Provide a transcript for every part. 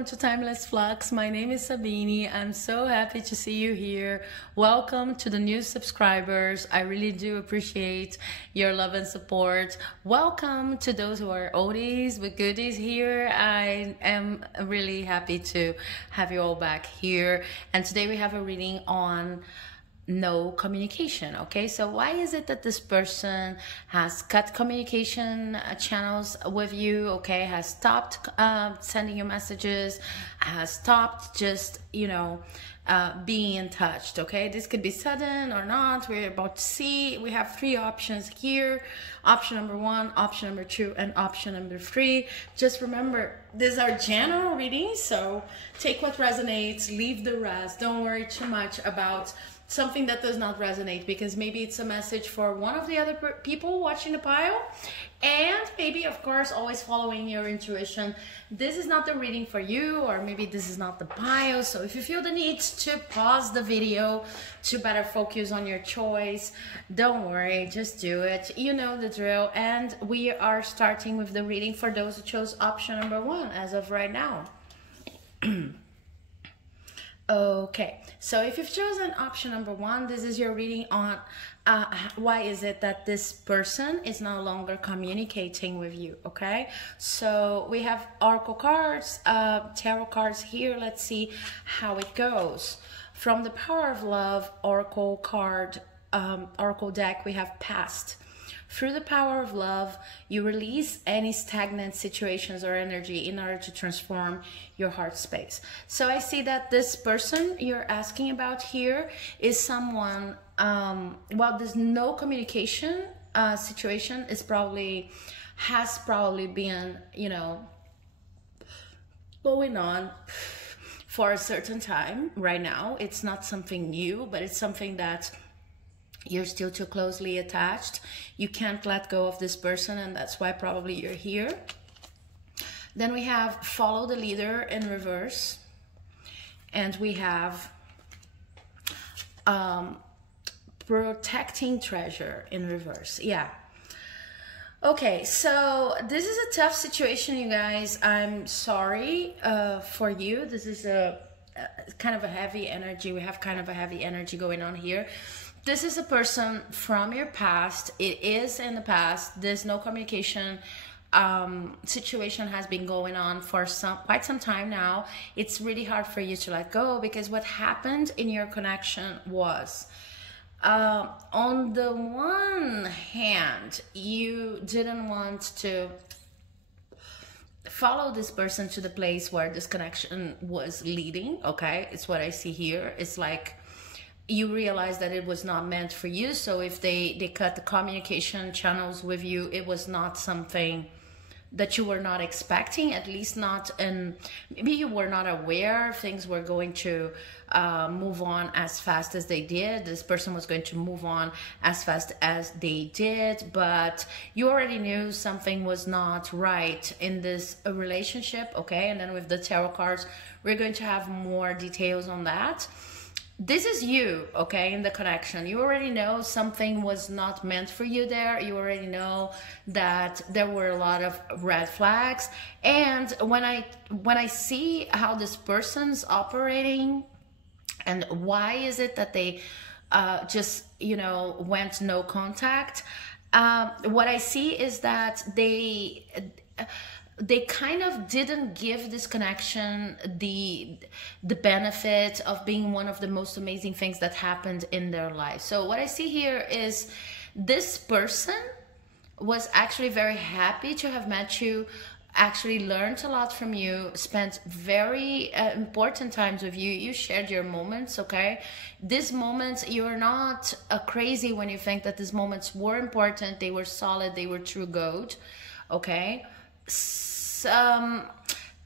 welcome to Timeless Flux. My name is Sabine. I'm so happy to see you here. Welcome to the new subscribers. I really do appreciate your love and support. Welcome to those who are oldies but goodies here. I am really happy to have you all back here. And today we have a reading on no communication. Okay, so why is it that this person has cut communication channels with you? Okay, has stopped sending you messages, has stopped just being in touch. Okay, this could be sudden or not. We're about to see. We have three options here: option number one, option number two, and option number three. Just remember, these are general readings, so take what resonates, leave the rest. Don't worry too much about something that does not resonate, because maybe it's a message for one of the other people watching the pile, and maybe, of course, always following your intuition. This is not the reading for you, or maybe this is not the pile. So if you feel the need to pause the video to better focus on your choice, don't worry, just do it. You know the drill. And we are starting with the reading for those who chose option number one as of right now. Okay, so if you've chosen option number one, this is your reading on why is it that this person is no longer communicating with you. Okay, so we have oracle cards, tarot cards here. Let's see how it goes. From the Power of Love oracle card, oracle deck, we have past. Through the power of love, you release any stagnant situations or energy in order to transform your heart space. So I see that this person you're asking about here is someone, well, there's no communication situation has probably been, going on for a certain time right now. It's not something new, but it's something that you're still too closely attached. You can't let go of this person, and that's why probably you're here. Then we have follow the leader in reverse, and we have protecting treasure in reverse. Yeah. Okay, so this is a tough situation, you guys. I'm sorry for you. This is a kind of a heavy energy. We have kind of a heavy energy going on here. This is a person from your past. It is in the past. There's no communication situation has been going on for quite some time now. It's really hard for you to let go, because what happened in your connection was, on the one hand, you didn't want to follow this person to the place where this connection was leading. Okay, it's what I see here. It's like you realize that it was not meant for you. So if they cut the communication channels with you, it was not something that you were not expecting, at least not, and maybe you were not aware things were going to move on as fast as they did. This person was going to move on as fast as they did, but you already knew something was not right in this relationship. Okay, and then with the tarot cards, we're going to have more details on that. This is you, okay, in the connection. You already know something was not meant for you there. You already know that there were a lot of red flags. And when I see how this person's operating and why is it that they just, went no contact, what I see is that they kind of didn't give this connection the benefit of being one of the most amazing things that happened in their life. So what I see here is this person was actually very happy to have met you, actually learned a lot from you, spent very important times with you. You shared your moments, okay? These moments, you're not crazy when you think that these moments were important. They were solid. They were true gold, okay?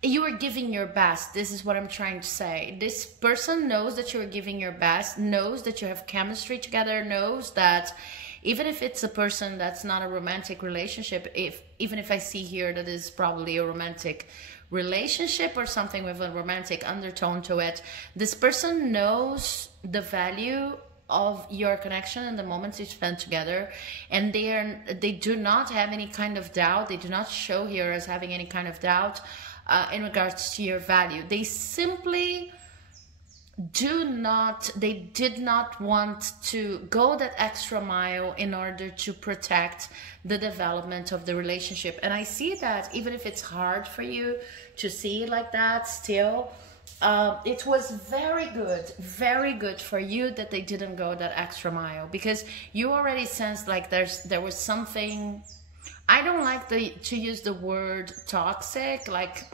You were giving your best. This is what I'm trying to say. This person knows that you're giving your best, knows that you have chemistry together, knows that even if it's a person that's not a romantic relationship, even if I see here that is probably a romantic relationship or something with a romantic undertone to it, this person knows the value of your connection and the moments you spend together, and they do not have any kind of doubt. They do not show here as having any kind of doubt in regards to your value. They simply they did not want to go that extra mile in order to protect the development of the relationship. And I see that even if it's hard for you to see it like that, still it was very good for you that they didn't go that extra mile, because you already sensed like there was something. I don't like to use the word toxic, like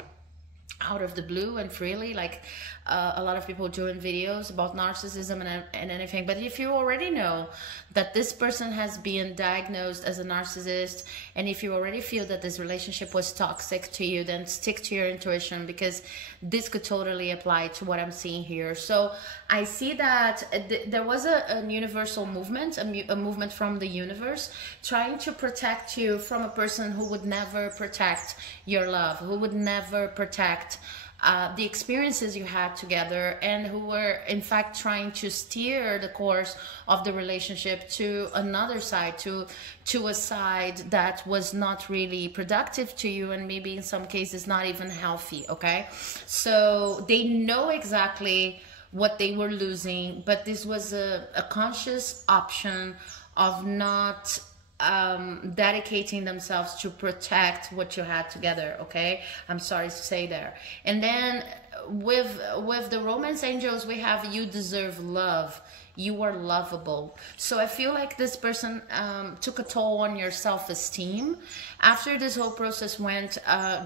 out of the blue and freely, like a lot of people doing videos about narcissism and anything. But if you already know that this person has been diagnosed as a narcissist, and if you already feel that this relationship was toxic to you, then stick to your intuition, because this could totally apply to what I'm seeing here. So I see that there was a universal movement, a movement from the universe trying to protect you from a person who would never protect your love, who would never protect the experiences you had together, and who were in fact trying to steer the course of the relationship to another side, to a side that was not really productive to you, and maybe in some cases not even healthy. Okay, so they know exactly what they were losing, but this was a conscious option of not dedicating themselves to protect what you had together. Okay, I'm sorry to say there. And then with the romance angels, we have you deserve love, you are lovable. So I feel like this person took a toll on your self-esteem after this whole process went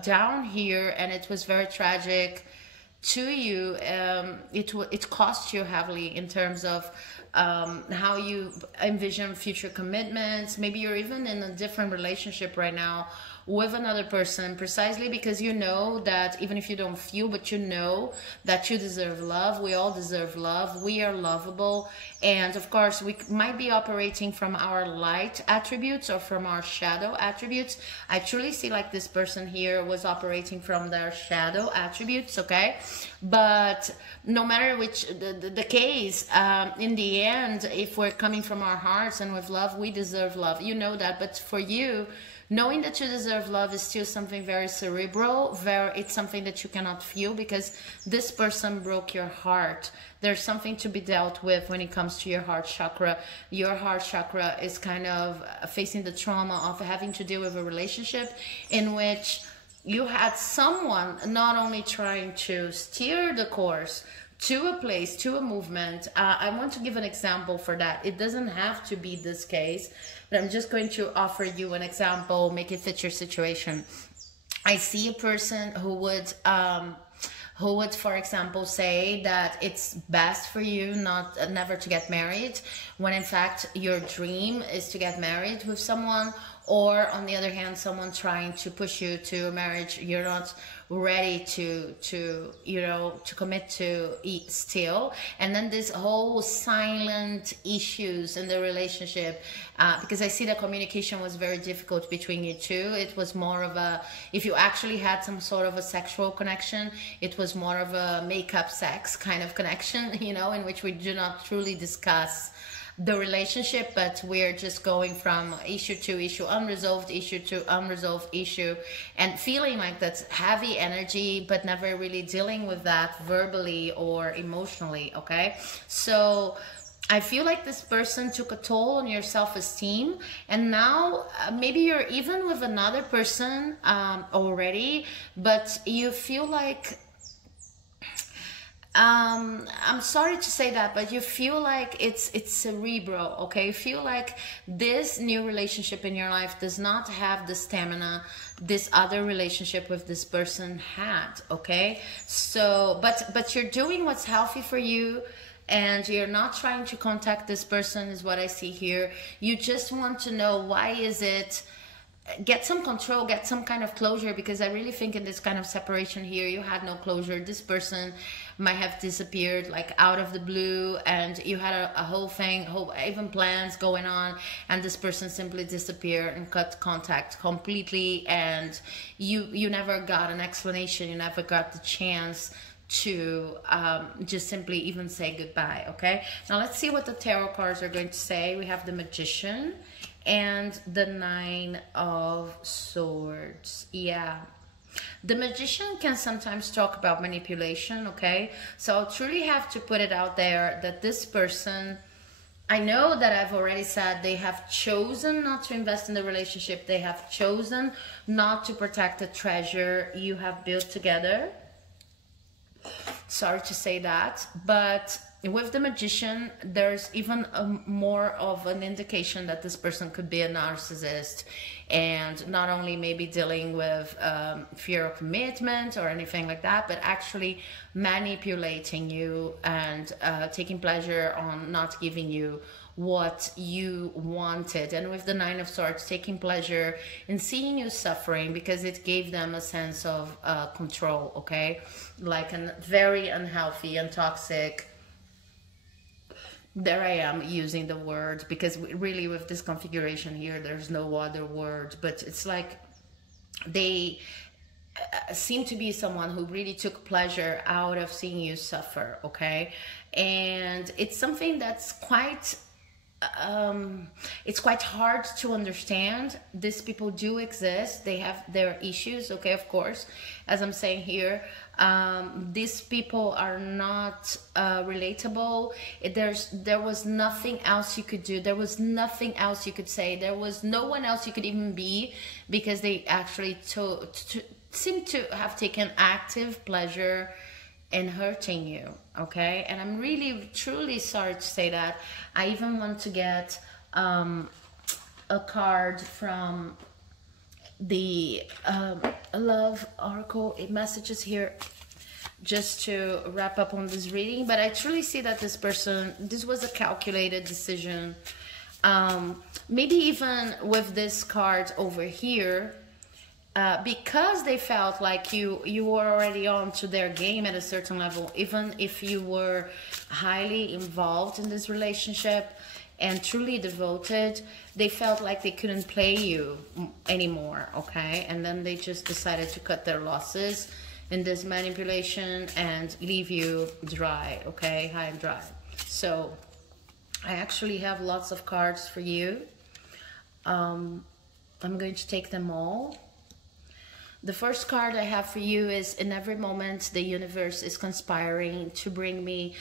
down here, and it was very tragic to you. It cost you heavily in terms of how you envision future commitments. Maybe you're even in a different relationship right now with another person, precisely because you know that, even if you don't feel, but you know that you deserve love. We all deserve love. We are lovable. And of course, we might be operating from our light attributes or from our shadow attributes. I truly see like this person here was operating from their shadow attributes. Okay, but no matter which the case, in the end, if we're coming from our hearts and with love, we deserve love. You know that. But for you, knowing that you deserve love is still something very cerebral. It's something that you cannot feel, because this person broke your heart. There's something to be dealt with when it comes to your heart chakra. Your heart chakra is kind of facing the trauma of having to deal with a relationship in which you had someone not only trying to steer the course to a place, to a movement. I want to give an example for that. It doesn't have to be this case, but I'm just going to offer you an example, make it fit your situation. I see a person who would, for example, say that it's best for you never to get married, when in fact your dream is to get married with someone. Or on the other hand, someone trying to push you to a marriage you're not ready to commit to still. And then this whole silent issues in the relationship, because I see that communication was very difficult between you two. It was more of a, if you actually had some sort of a sexual connection, it was more of a make-up sex kind of connection, in which we do not truly discuss the relationship, but we're just going from issue to issue, unresolved issue to unresolved issue, and feeling like that's heavy energy, but never really dealing with that verbally or emotionally. Okay, so I feel like this person took a toll on your self-esteem, and now maybe you're even with another person already, but you feel like, I'm sorry to say that, but you feel like it's cerebral. Okay, you feel like this new relationship in your life does not have the stamina this other relationship with this person had. Okay, so but you're doing what's healthy for you, and you're not trying to contact this person, is what I see here. You just want to know, why is it? Get some control, get some kind of closure, because I really think in this kind of separation here, you had no closure. This person might have disappeared like out of the blue, and you had a whole thing, even plans going on, and this person simply disappeared and cut contact completely, and you never got an explanation, you never got the chance to just simply even say goodbye. Okay, now let's see what the tarot cards are going to say. We have the Magician and the Nine of Swords. Yeah, The magician can sometimes talk about manipulation, okay? So I'll truly have to put it out there that this person, I know that I've already said they have chosen not to invest in the relationship. They have chosen not to protect the treasure you have built together. Sorry to say that, but with the magician, there's even more of an indication that this person could be a narcissist, and not only maybe dealing with fear of commitment or anything like that, but actually manipulating you and taking pleasure on not giving you what you wanted. And with the Nine of Swords, taking pleasure in seeing you suffering because it gave them a sense of control, okay? Like a very unhealthy and toxic, there I am using the word, because really with this configuration here, there's no other word, but it's like they seem to be someone who really took pleasure out of seeing you suffer, okay? And it's something that's quite it's quite hard to understand. These people do exist. They have their issues, okay, of course, as I'm saying here. These people are not relatable. There was nothing else you could do. There was nothing else you could say. There was no one else you could even be, because they actually seem to have taken active pleasure in hurting you, okay? And I'm really, truly sorry to say that. I even want to get a card from the Love Oracle messages here, just to wrap up on this reading. But I truly see that this person, this was a calculated decision. Maybe even with this card over here, because they felt like you were already on to their game at a certain level, even if you were highly involved in this relationship and truly devoted, they felt like they couldn't play you anymore, okay? And then they just decided to cut their losses in this manipulation and leave you dry, okay? High and dry. So I actually have lots of cards for you. I'm going to take them all. The first card I have for you is, in every moment, the universe is conspiring to bring me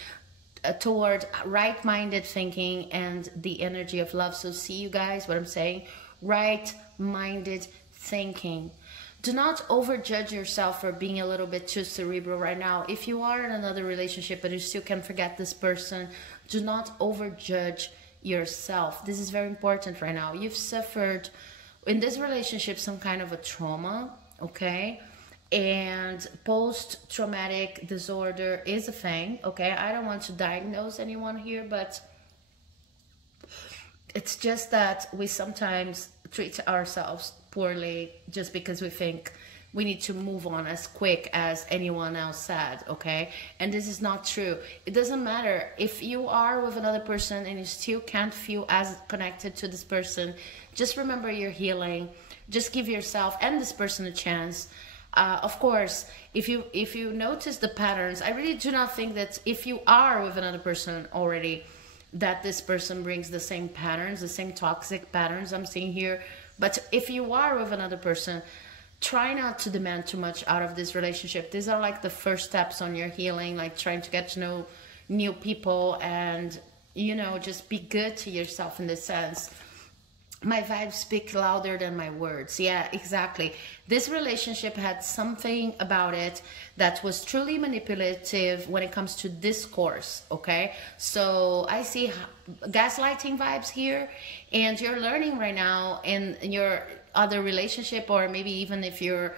toward right-minded thinking and the energy of love. So see, you guys, what I'm saying? Right-minded thinking. Do not overjudge yourself for being a little bit too cerebral right now. If you are in another relationship but you still can't forget this person, do not overjudge yourself. This is very important right now. You've suffered in this relationship some kind of a trauma, okay? And post-traumatic disorder is a thing, okay? I don't want to diagnose anyone here, but it's just that we sometimes treat ourselves poorly just because we think we need to move on as quick as anyone else said, okay? And this is not true. It doesn't matter if you are with another person and you still can't feel as connected to this person. Just remember you're healing. Just give yourself and this person a chance. Of course, if you notice the patterns, I really do not think that if you are with another person already, that this person brings the same patterns, the same toxic patterns I'm seeing here. But if you are with another person, try not to demand too much out of this relationship. These are like the first steps on your healing, like trying to get to know new people and, you know, just be good to yourself in this sense. My vibes speak louder than my words. Yeah, exactly. This relationship had something about it that was truly manipulative when it comes to discourse, okay? So I see gaslighting vibes here, and you're learning right now in your other relationship, or maybe even if you're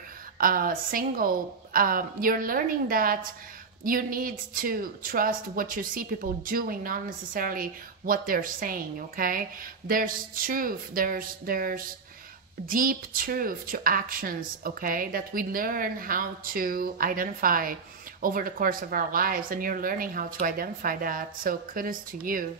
single, you're learning that you need to trust what you see people doing, not necessarily what they're saying, okay? There's truth, there's deep truth to actions, okay, that we learn how to identify over the course of our lives, and you're learning how to identify that, so kudos to you.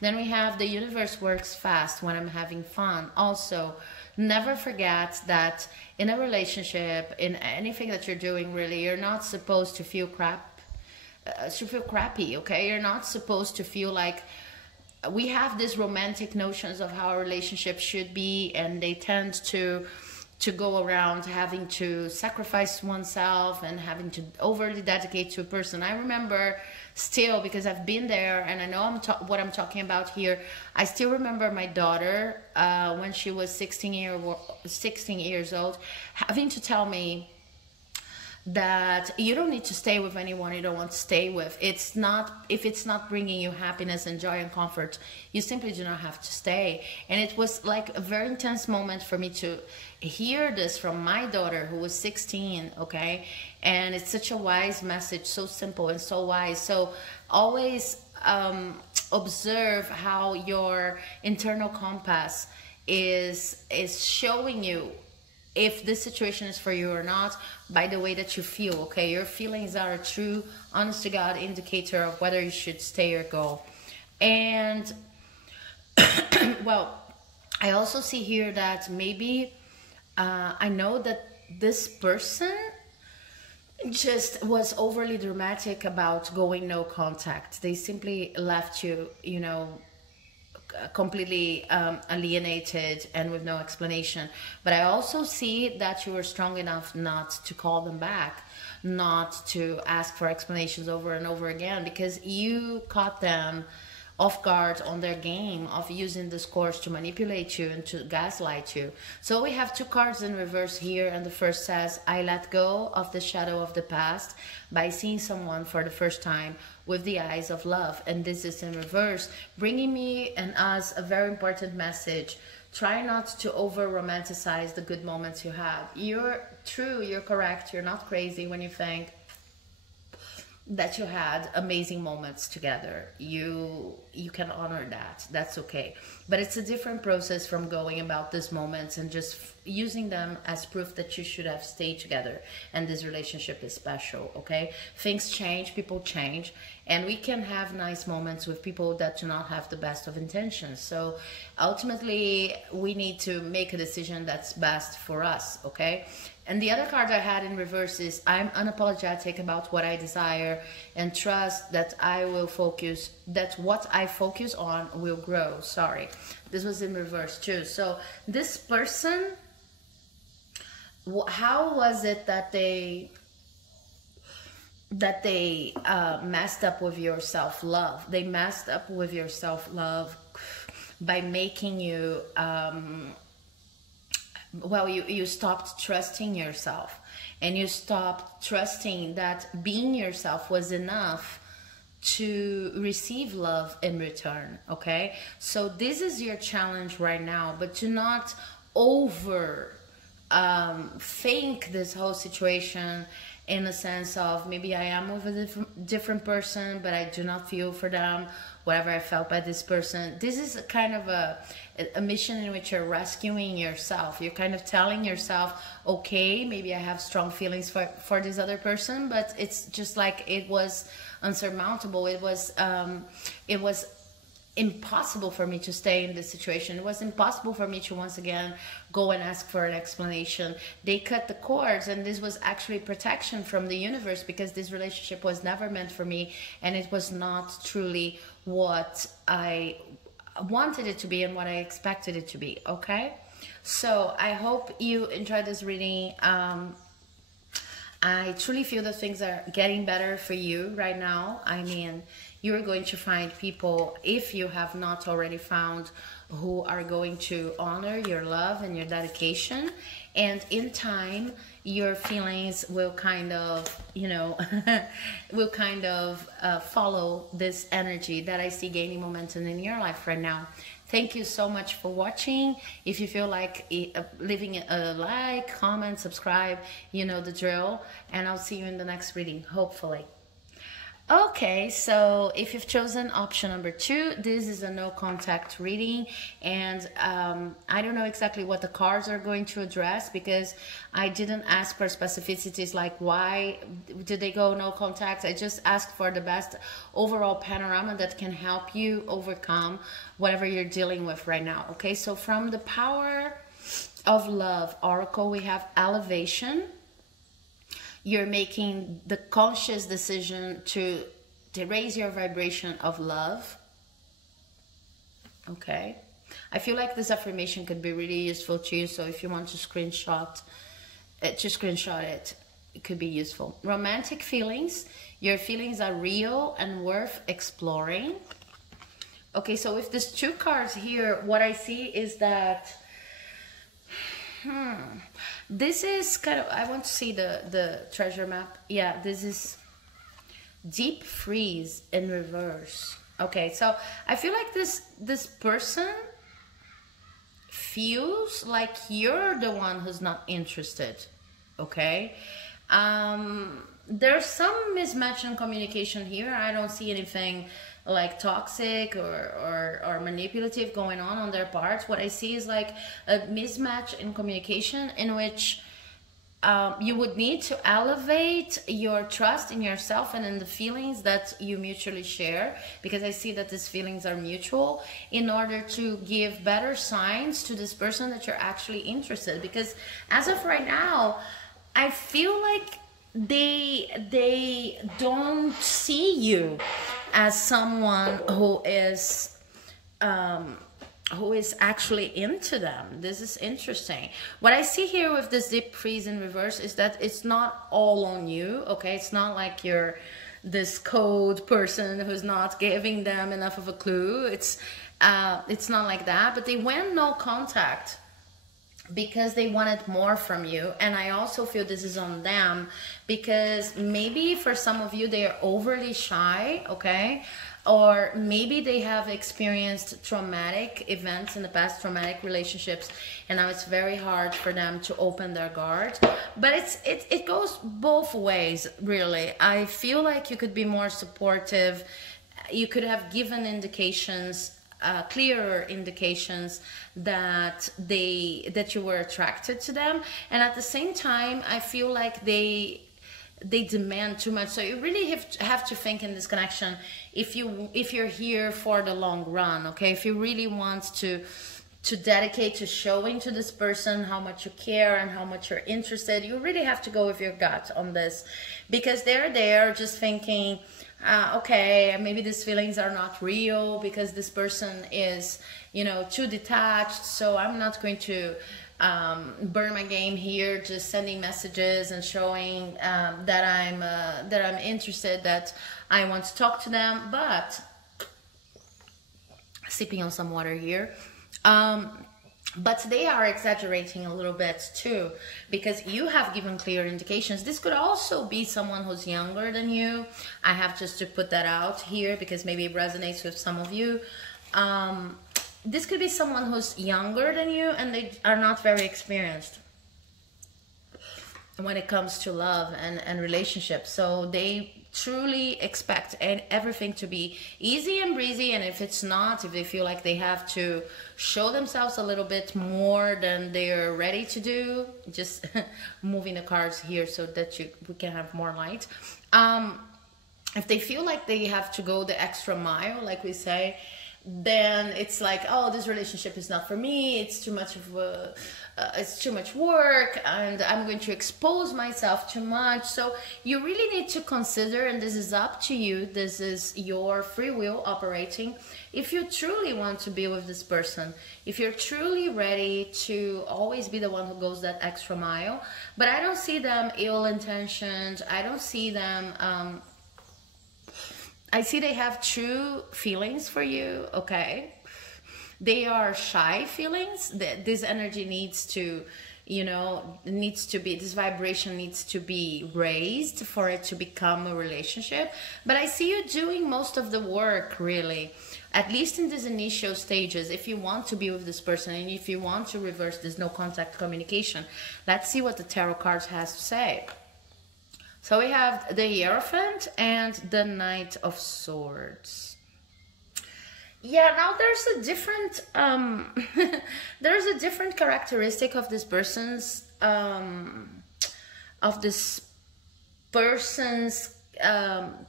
Then we have the universe works fast when I'm having fun. Also, never forget that in a relationship, in anything that you're doing, really, you're not supposed to feel crappy, okay? You're not supposed to feel like, we have these romantic notions of how a relationship should be, and they tend to to go around having to sacrifice oneself and having to overly dedicate to a person. I remember still, because I've been there and I know what I'm talking about here. I still remember my daughter when she was 16 years old having to tell me that you don't need to stay with anyone you don't want to stay with. It's not, if it's not bringing you happiness and joy and comfort, you simply do not have to stay. And it was like a very intense moment for me to hear this from my daughter who was 16, okay? And it's such a wise message, so simple and so wise. So always observe how your internal compass is showing you if this situation is for you or not, by the way that you feel, okay? Your feelings are a true, honest to God indicator of whether you should stay or go. And, well, I also see here that maybe, I know that this person just was overly dramatic about going no contact. They simply left you, you know, completely alienated and with no explanation. But I also see that you were strong enough not to call them back, not to ask for explanations over and over again, because you caught them off guard on their game of using this course to manipulate you and to gaslight you. So we have two cards in reverse here, and the first says, I let go of the shadow of the past by seeing someone for the first time with the eyes of love. And this is in reverse, bringing me and us a very important message. Try not to over romanticize the good moments you had. You're true, you're correct, you're not crazy when you think that you had amazing moments together. You can honor that. That's okay. But it's a different process from going about these moments and just using them as proof that you should have stayed together and this relationship is special, okay? Things change, people change, and we can have nice moments with people that do not have the best of intentions. So ultimately, we need to make a decision that's best for us, okay? And the other card I had in reverse is, I'm unapologetic about what I desire and trust that I will focus, that what I focus on will grow. Sorry, this was in reverse too. So this person, how was it that they messed up with your self-love? They messed up with your self-love by making you... well, you stopped trusting yourself, and you stopped trusting that being yourself was enough to receive love in return, okay? So this is your challenge right now, but do not over think this whole situation in the sense of, maybe I am with a different person, but I do not feel for them whatever I felt by this person. This is a kind of a mission in which you're rescuing yourself. You're kind of telling yourself, okay, maybe I have strong feelings for this other person, but it's just like it was unsurmountable. It was impossible for me to stay in this situation. It was impossible for me to once again go and ask for an explanation. They cut the cords, and this was actually protection from the universe, because this relationship was never meant for me, and it was not truly what I wanted it to be and what I expected it to be, okay? So I hope you enjoyed this reading. I truly feel that things are getting better for you right now. I mean, you're going to find people, if you have not already found, who are going to honor your love and your dedication. And in time, your feelings will kind of, you know, will kind of follow this energy that I see gaining momentum in your life right now. Thank you so much for watching. If you feel like leaving a like, comment, subscribe, you know the drill. And I'll see you in the next reading, hopefully. Okay, so if you've chosen option number 2, this is a no contact reading, and I don't know exactly what the cards are going to address, because I didn't ask for specificities like why did they go no contact. I just asked for the best overall panorama that can help you overcome whatever you're dealing with right now. Okay, so from the Power of Love Oracle, we have elevation. You're making the conscious decision to raise your vibration of love. Okay. I feel like this affirmation could be really useful to you. So if you want to screenshot it, it could be useful. Romantic feelings. Your feelings are real and worth exploring. Okay, so with these two cards here, what I see is that this is kind of, I want to see the treasure map. Yeah, this is deep freeze in reverse. Okay, so I feel like this person feels like you're the one who's not interested. Okay, there's some mismatch in communication here. I don't see anything like toxic or manipulative going on their part. What I see is like a mismatch in communication in which you would need to elevate your trust in yourself and in the feelings that you mutually share, because I see that these feelings are mutual, in order to give better signs to this person that you're actually interested. Because as of right now, I feel like they don't see you as someone who is actually into them. This is interesting. What I see here with this deep freeze in reverse is that it's not all on you. Okay, it's not like you're this cold person who's not giving them enough of a clue. It's not like that. But they went no contact because they wanted more from you. And I also feel this is on them, because maybe for some of you they are overly shy. Okay, or maybe they have experienced traumatic events in the past, traumatic relationships, and now it's very hard for them to open their guard. But it goes both ways, really. I feel like you could be more supportive. You could have given indications, clearer indications that you were attracted to them, and at the same time I feel like they demand too much. So you really have to think in this connection, if you're here for the long run. Okay, if you really want to dedicate to showing to this person how much you care and how much you're interested, you really have to go with your gut on this, because they're there just thinking, okay, maybe these feelings are not real because this person is, too detached, so I'm not going to burn my game here, just sending messages and showing that I'm interested, that I want to talk to them. But sipping on some water here. But they are exaggerating a little bit too, because you have given clear indications. This could also be someone who's younger than you. I have just to put that out here because maybe it resonates with some of you. This could be someone who's younger than you and they are not very experienced when it comes to love and relationships. So they truly expect everything to be easy and breezy, and if it's not, if they feel like they have to show themselves a little bit more than they're ready to do, just moving the cards here so that we can have more light. If they feel like they have to go the extra mile, like we say, then it's like, oh, this relationship is not for me, it's too much of a it's too much work, and I'm going to expose myself too much. So you really need to consider, and this is up to you, this is your free will operating, if you truly want to be with this person, if you're truly ready to always be the one who goes that extra mile. But I don't see them ill-intentioned. I don't see them I see they have true feelings for you. Okay, they are shy feelings. This energy needs to, this vibration needs to be raised for it to become a relationship. But I see you doing most of the work, really, at least in these initial stages, if you want to be with this person and if you want to reverse this no contact communication. Let's see what the tarot cards has to say. So we have the Hierophant and the Knight of Swords. Yeah, now there's a different there's a different characteristic of this person's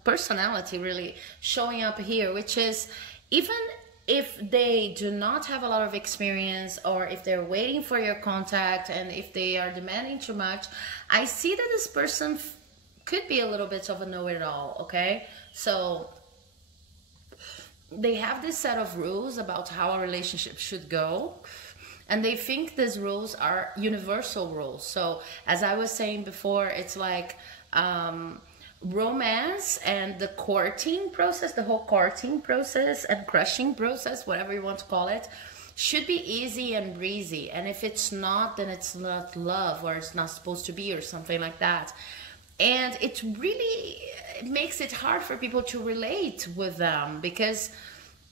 personality really showing up here, which is, even if they do not have a lot of experience, or if they're waiting for your contact, and if they are demanding too much, I see that this person could be a little bit of a know-it-all. Okay, so they have this set of rules about how a relationship should go, and they think these rules are universal rules. So as I was saying before, it's like romance and the courting process, the whole courting process and crushing process, whatever you want to call it, should be easy and breezy. And if it's not, then it's not love, or it's not supposed to be, or something like that. And it really makes it hard for people to relate with them, because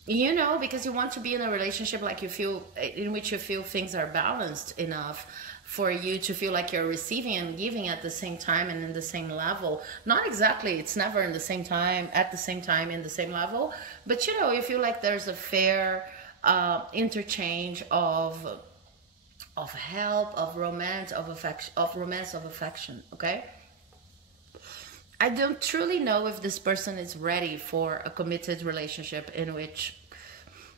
you know, because you want to be in a relationship like you feel, in which you feel things are balanced enough for you to feel like you're receiving and giving at the same time and in the same level. Not exactly, it's never in the same time, at the same time, in the same level, but you know, you feel like there's a fair interchange of help, of romance, of affection, okay? I don't truly know if this person is ready for a committed relationship in which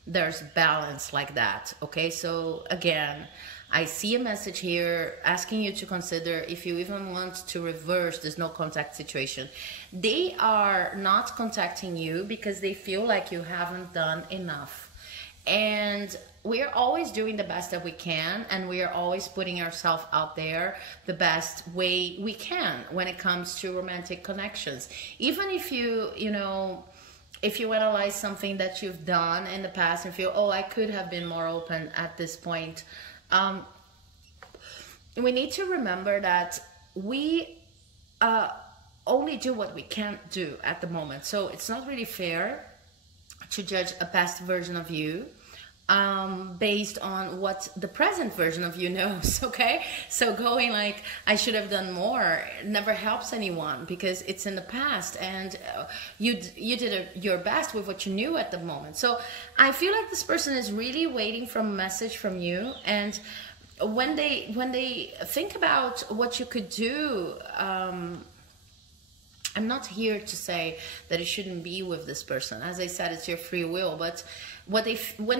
there's balance like that, okay? So again, I see a message here asking you to consider if you even want to reverse this no contact situation. They are not contacting you because they feel like you haven't done enough. And we're always doing the best that we can, and we are always putting ourselves out there the best way we can when it comes to romantic connections. Even if you know, if you analyze something that you've done in the past and feel, oh, I could have been more open at this point, we need to remember that we only do what we can do at the moment. So it's not really fair to judge a past version of you based on what the present version of you knows, okay? So going like, I should have done more, never helps anyone, because it's in the past, and you did your best with what you knew at the moment. So I feel like this person is really waiting for a message from you, and when they think about what you could do, I'm not here to say that you shouldn't be with this person. As I said, it's your free will. But when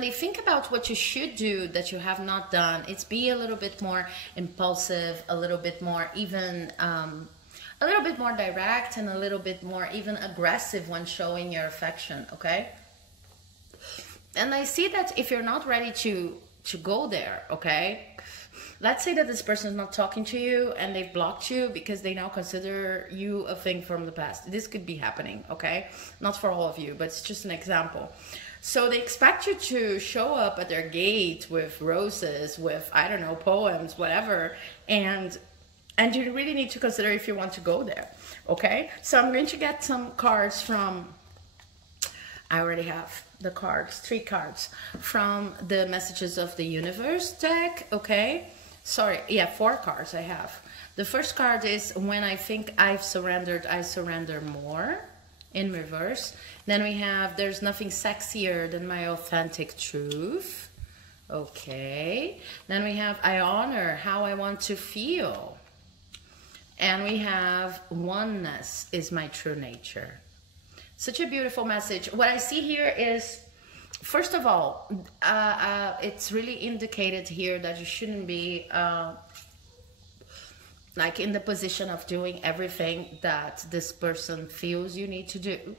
they think about what you should do that you have not done, it's be a little bit more impulsive, a little bit more even, a little bit more direct, and a little bit more even aggressive when showing your affection, okay? And I see that if you're not ready to go there, okay? Let's say that this person is not talking to you and they've blocked you because they now consider you a thing from the past. This could be happening, okay? Not for all of you, but it's just an example. So they expect you to show up at their gate with roses, with, I don't know, poems, whatever, and you really need to consider if you want to go there, okay? So I'm going to get some cards from, I already have the cards, 3 cards from the Messages of the Universe deck, okay? Sorry, yeah, 4 cards I have. The first card is when I think I've surrendered, I surrender more, in reverse. Then we have there's nothing sexier than my authentic truth. Okay. Then we have I honor how I want to feel. And we have oneness is my true nature. Such a beautiful message. What I see here is, first of all, it's really indicated here that you shouldn't be like in the position of doing everything that this person feels you need to do.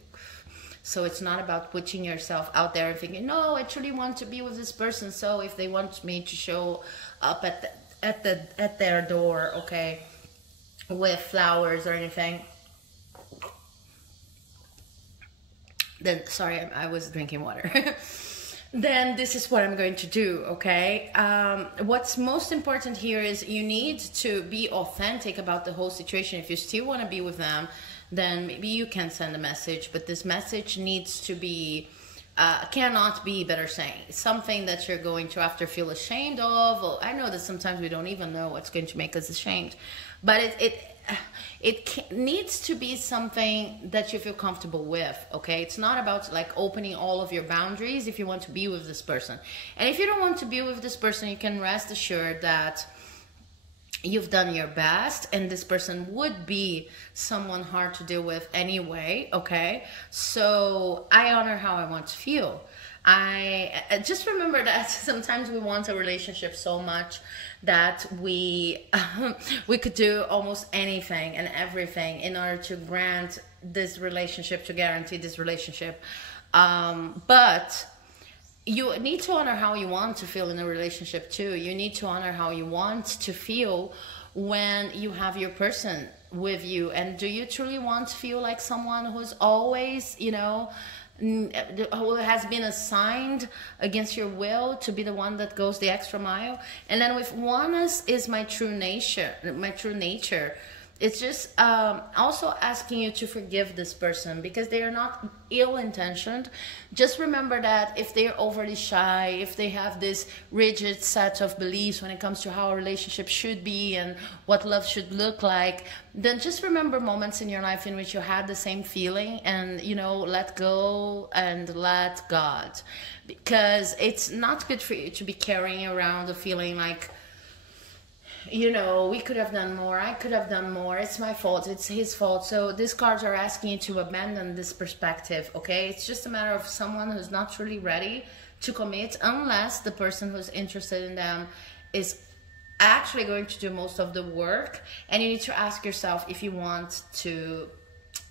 So it's not about putting yourself out there and thinking, no, I truly want to be with this person. So if they want me to show up at their door, okay, with flowers or anything, then, sorry, I was drinking water. Then this is what I'm going to do, okay? What's most important here is you need to be authentic about the whole situation. If you still want to be with them, then maybe you can send a message, but this message needs to be, cannot be, better saying, something that you're going to after feel ashamed of. Well, I know that sometimes we don't even know what's going to make us ashamed, but it needs to be something that you feel comfortable with, okay? It's not about like opening all of your boundaries if you want to be with this person. And if you don't want to be with this person, you can rest assured that you've done your best, and this person would be someone hard to deal with anyway, okay? So I honor how I want to feel. I just remember that sometimes we want a relationship so much that we could do almost anything and everything in order to grant this relationship, to guarantee this relationship. But you need to honor how you want to feel in a relationship too. You need to honor how you want to feel when you have your person with you. And do you truly want to feel like someone who's always, you know, who has been assigned against your will to be the one that goes the extra mile? And then with oneness is my true nature, it's just also asking you to forgive this person because they are not ill-intentioned. Just remember that if they're overly shy, if they have this rigid set of beliefs when it comes to how a relationship should be and what love should look like, then just remember moments in your life in which you had the same feeling, and, you know, let go and let God. Because it's not good for you to be carrying around a feeling like, you know, we could have done more, I could have done more, it's my fault, it's his fault. So these cards are asking you to abandon this perspective, okay? It's just a matter of someone who's not truly ready to commit, unless the person who's interested in them is actually going to do most of the work. And you need to ask yourself if you want to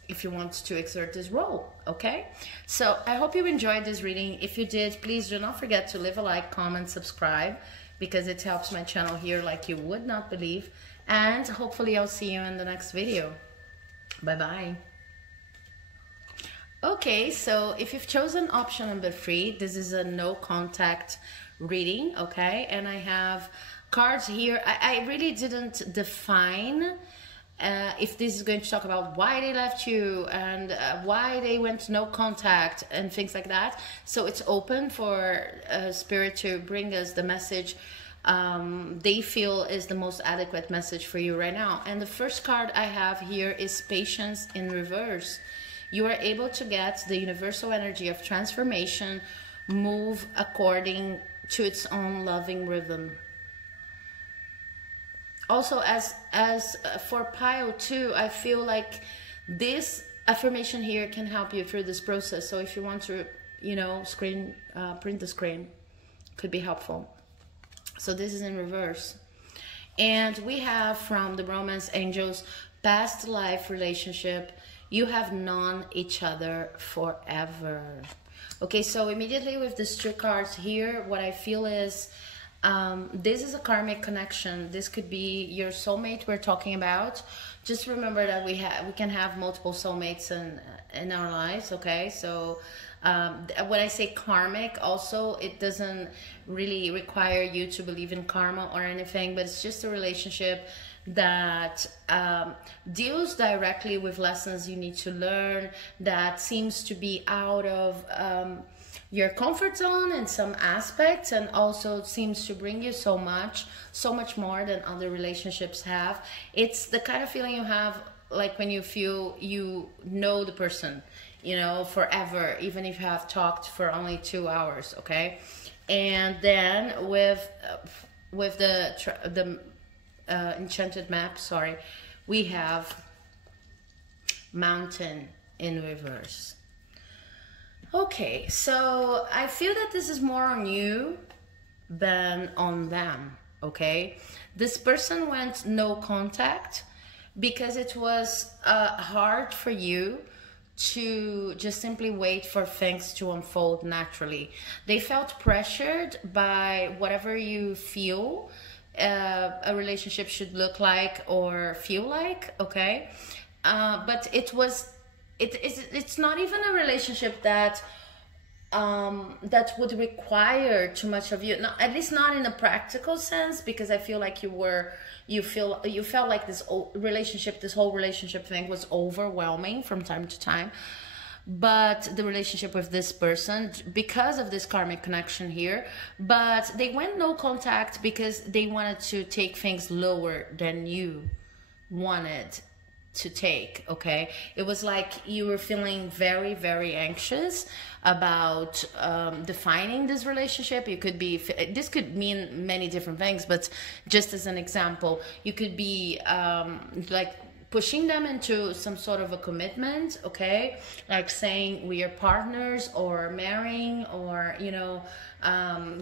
exert this role, okay? So I hope you enjoyed this reading. If you did, please do not forget to leave a like, comment, subscribe, because it helps my channel here like you would not believe. And hopefully I'll see you in the next video. Bye-bye. Okay, so if you've chosen option number 3, this is a no contact reading, okay? And I have cards here. I really didn't define if this is going to talk about why they left you and why they went no contact and things like that. So it's open for Spirit to bring us the message they feel is the most adequate message for you right now. And the first card I have here is Patience in reverse. You are able to get the universal energy of transformation move according to its own loving rhythm. Also, as for pile 2, I feel like this affirmation here can help you through this process. So if you want to, you know, print the screen, could be helpful. So this is in reverse. And we have from the Romance Angels, past life relationship, you have known each other forever. Okay, so immediately with these 2 cards here, what I feel is this is a karmic connection. This could be your soulmate we're talking about. Just remember that we can have multiple soulmates in our lives, okay? So when I say karmic, also, it doesn't really require you to believe in karma or anything, but it's just a relationship that deals directly with lessons you need to learn, that seems to be out of your comfort zone in some aspects, and also seems to bring you so much more than other relationships have. It's the kind of feeling you have like when you feel you know the person, you know, forever, even if you have talked for only 2 hours, okay? And then with the enchanted map, sorry, we have Mountain in reverse. Okay, so I feel that this is more on you than on them, okay? This person went no contact because it was hard for you to just simply wait for things to unfold naturally. They felt pressured by whatever you feel a relationship should look like or feel like, okay? But it's not even a relationship that would require too much of you. No, at least not in a practical sense, because I feel like you felt like this whole relationship thing was overwhelming from time to time. But the relationship with this person, because of this karmic connection here, but they went no contact because they wanted to take things lower than you wanted to take, okay? It was like you were feeling very, very anxious about defining this relationship. You could be, this could mean many different things, but just as an example, you could be like pushing them into some sort of a commitment, okay? Like saying we are partners, or marrying, or, you know,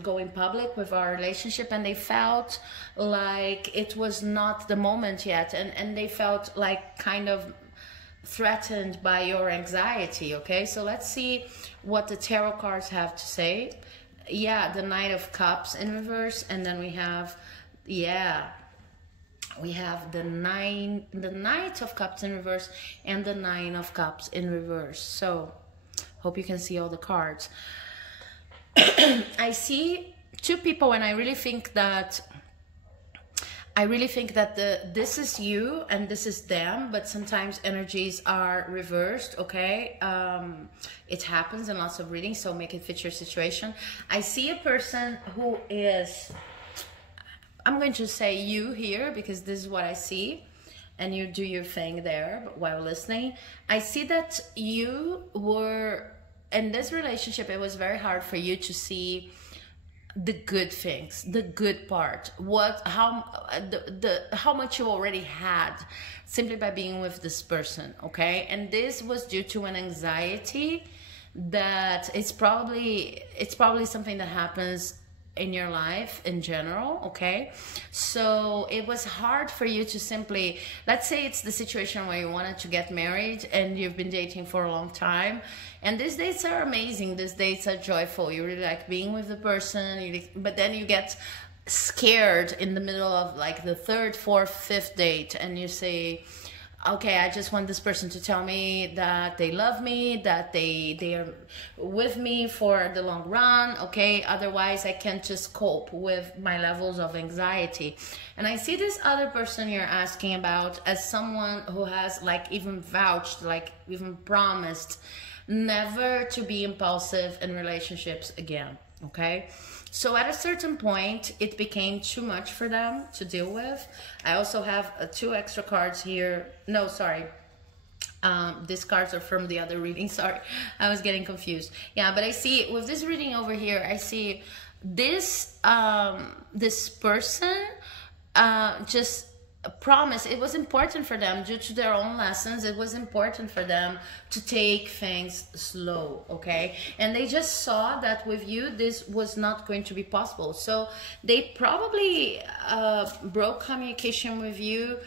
going public with our relationship, and they felt like it was not the moment yet, and they felt like kind of threatened by your anxiety. Okay, so let's see what the tarot cards have to say. Yeah, the Knight of Cups in reverse, and then we have, yeah, we have the Knight of Cups in reverse and the Nine of Cups in reverse. So hope you can see all the cards. I see two people, and I really think that this is you and this is them, but sometimes energies are reversed, okay? It happens in lots of readings, so make it fit your situation. I see a person who is, I'm going to say you here because this is what I see, and you do your thing there while listening. I see that you were, in this relationship, it was very hard for you to see the good things, the good part, how much you already had simply by being with this person, okay? And this was due to an anxiety that it's probably something that happens in your life in general, okay? So it was hard for you to simply, let's say it's the situation where you wanted to get married and you've been dating for a long time, and these dates are amazing, these dates are joyful, you really like being with the person, but then you get scared in the middle of like the third, fourth, fifth date, and you say, okay, I just want this person to tell me that they love me, that they are with me for the long run, okay? Otherwise, I can't just cope with my levels of anxiety. And I see this other person you're asking about as someone who has like even vouched, like even promised never to be impulsive in relationships again, okay? So at a certain point, it became too much for them to deal with. I also have two extra cards here. No, sorry. These cards are from the other reading. Sorry, I was getting confused. Yeah, but I see with this reading over here, I see this this person just promise. It was important for them due to their own lessons. It was important for them to take things slow, okay? And they just saw that with you this was not going to be possible, so they probably broke communication with you,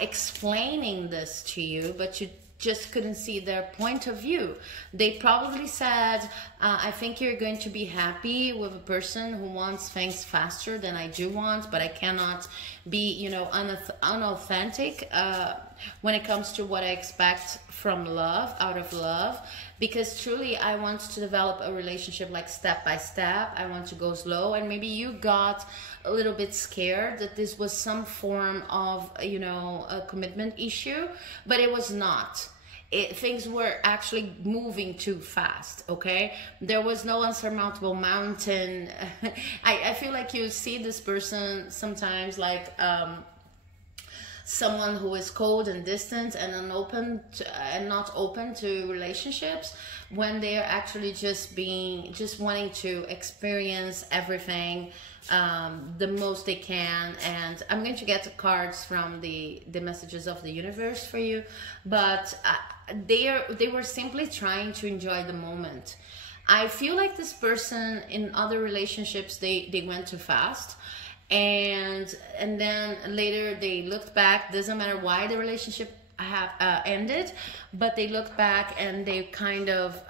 explaining this to you, but you just couldn't see their point of view. They probably said, I think you're going to be happy with a person who wants things faster than I do want, but I cannot be, you know, unauthentic when it comes to what I expect from love, out of love, because truly I want to develop a relationship like step by step. I want to go slow, and maybe you got a little bit scared that this was some form of, you know, a commitment issue, but it was not. Things were actually moving too fast, okay? There was no unsurmountable mountain. I feel like you see this person sometimes like someone who is cold and distant and unopen and not open to relationships, when they are actually just wanting to experience everything the most they can. And I'm going to get the cards from the messages of the universe for you, but they were simply trying to enjoy the moment. I feel like this person in other relationships, they went too fast, and then later they looked back. Doesn't matter why the relationship ended, but they looked back and they kind of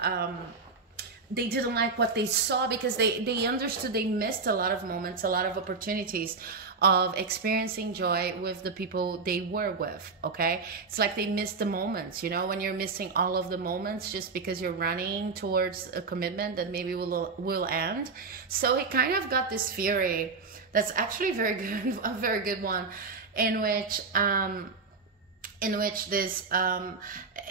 they didn't like what they saw, because they understood they missed a lot of moments, a lot of opportunities of experiencing joy with the people they were with, okay? It's like they missed the moments, you know, when you're missing all of the moments just because you're running towards a commitment that maybe will end. So he kind of got this fury that's actually very good, a very good one, in which this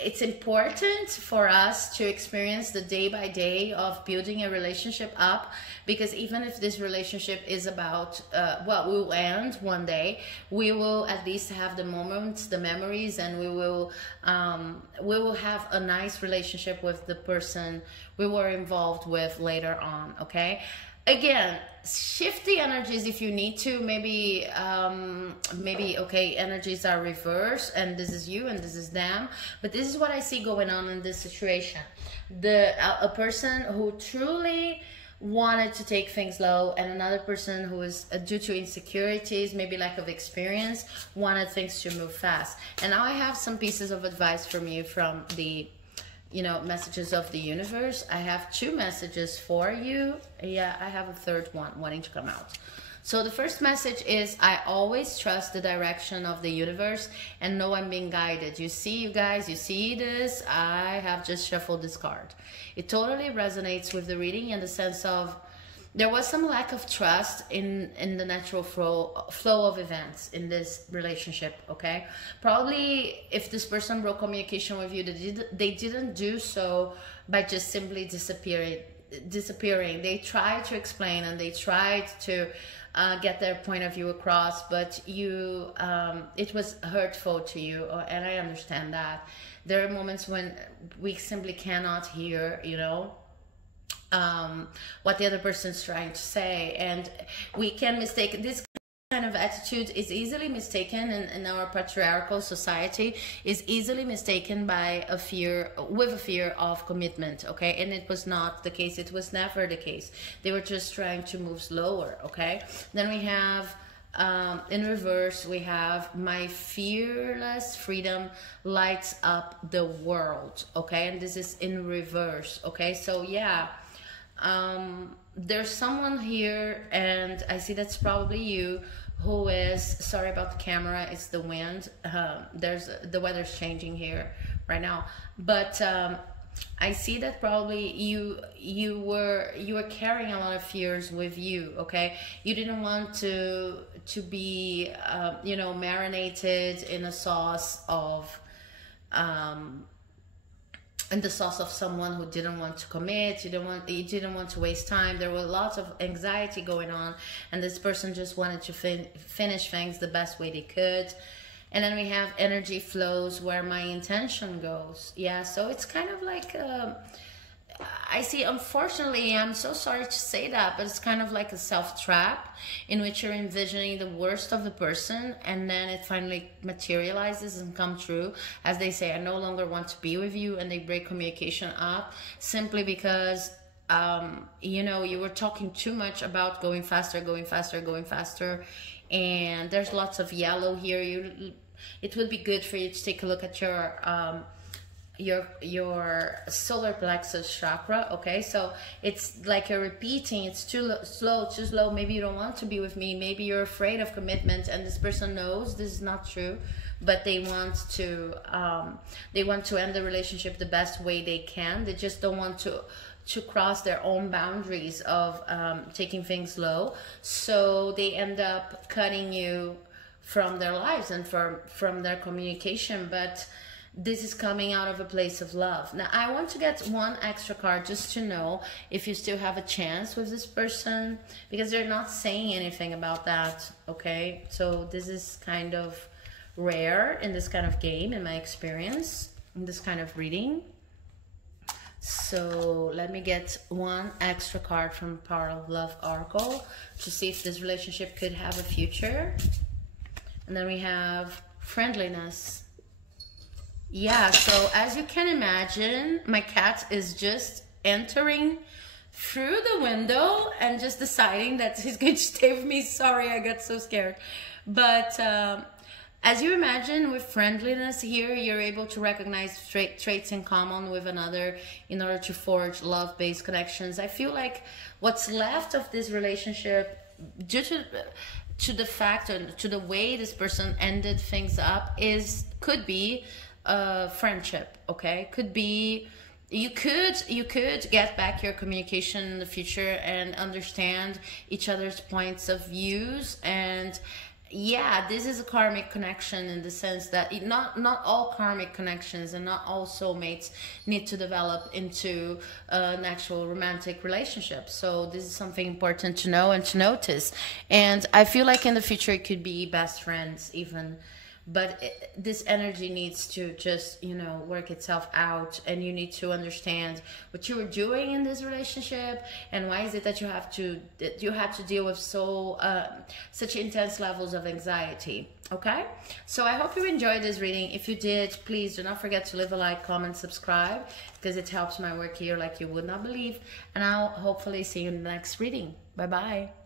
it's important for us to experience the day by day of building a relationship up, because even if this relationship is about well, will end one day, we will at least have the moments, the memories, and we will have a nice relationship with the person we were involved with later on, okay? Again, shift the energies if you need to. Maybe okay, energies are reversed, and this is you and this is them, but this is what I see going on in this situation. A person who truly wanted to take things slow, and another person who is due to insecurities, maybe lack of experience, wanted things to move fast. And now I have some pieces of advice from you from the messages of the universe. I have 2 messages for you. Yeah, I have a third one wanting to come out. So the first message is, I always trust the direction of the universe and know I'm being guided. You see, you guys, you see this? I have just shuffled this card. It totally resonates with the reading in the sense of there was some lack of trust in the natural flow of events in this relationship, okay? Probably if this person broke communication with you, they didn't do so by just simply disappearing. They tried to explain and they tried to get their point of view across, but it was hurtful to you, and I understand that. There are moments when we simply cannot hear, what the other person's trying to say, and we can mistake this kind of attitude is easily mistaken in our patriarchal society, is easily mistaken by a fear of commitment, okay? And it was not the case. It was never the case. They were just trying to move slower, okay? Then we have in reverse, we have my fearless freedom lights up the world, okay? And this is in reverse, okay? So yeah, there's someone here, and I see that's probably you, who is, sorry about the camera, it's the wind. The weather's changing here right now, but I see that probably you were carrying a lot of fears with you, okay? You didn't want to be marinated in a sauce of someone who didn't want to commit. You didn't want to waste time. There were lots of anxiety going on, and this person just wanted to finish things the best way they could. And then we have energy flows where my intention goes. Yeah, so it's kind of like I see, unfortunately, I'm so sorry to say that, but it's kind of like a self-trap in which you're envisioning the worst of the person, and then it finally materializes and comes true. As they say, I no longer want to be with you, and they break communication up simply because, you were talking too much about going faster, and there's lots of yellow here. It would be good for you to take a look at your solar plexus chakra, okay? So it's like you're repeating, it's too slow, maybe you don't want to be with me, maybe you're afraid of commitment, and this person knows this is not true, but they want to end the relationship the best way they can. They just don't want to cross their own boundaries of taking things slow, so they end up cutting you from their lives and from their communication. But this is coming out of a place of love. Now, I want to get one extra card just to know if you still have a chance with this person, because they're not saying anything about that, okay? So this is kind of rare in this kind of game, in my experience, in this kind of reading. So let me get one extra card from Power of Love Oracle to see if this relationship could have a future. And then we have friendliness. Yeah, so as you can imagine, my cat is just entering through the window and just deciding that he's going to stay with me. Sorry, I got so scared. But as you imagine, with friendliness here, you're able to recognize traits in common with another in order to forge love-based connections. I feel like what's left of this relationship, due to the fact or to the way this person ended things up, could be friendship, okay? Could be you could get back your communication in the future and understand each other's points of views. And yeah, this is a karmic connection in the sense that not all karmic connections and not all soulmates need to develop into an actual romantic relationship. So this is something important to know and to notice. And I feel like in the future it could be best friends even. but this energy needs to just, you know, work itself out, and you need to understand what you were doing in this relationship, and why is it that you have to deal with such intense levels of anxiety. Okay, so I hope you enjoyed this reading. If you did, please do not forget to leave a like, comment, subscribe, because it helps my work here like you would not believe. And I'll hopefully see you in the next reading. Bye bye.